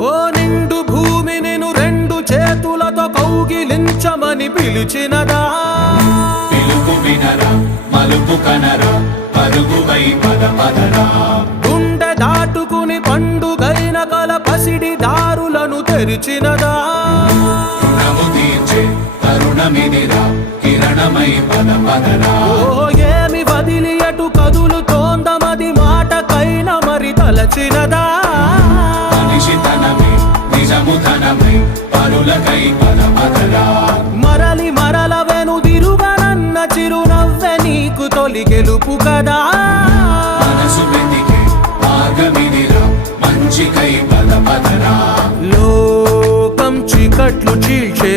ఓ నిండు భూమి నిన్ను రెండు చేతులతో కౌగిలించమని పిలిచినదా? పిలుపు వినరా, మలుపు కనరా, పరుగువై పద పదరా. గుండె దాటుకుని పండుగైన కల పసిడి దారులను తెరిచినదా? రుణము తీర్చే తరుణమిదిరా, కిరణమై పద పదరా. ఓ ఏమి వదిలి అటు కదులుతోందమది మాటకైన మరి తలచినదా? మనిషితనమే నిజముతనమై పరులకై పద పదరా. మరలి మరల వెనుదిరుగనన్న చిరునవ్వె నీకు తొలి గెలుపు కదా? మనసు వెతికే మార్గమిదిరా, మంచికై పద పదరా. లోకం చీకట్లు చీల్చే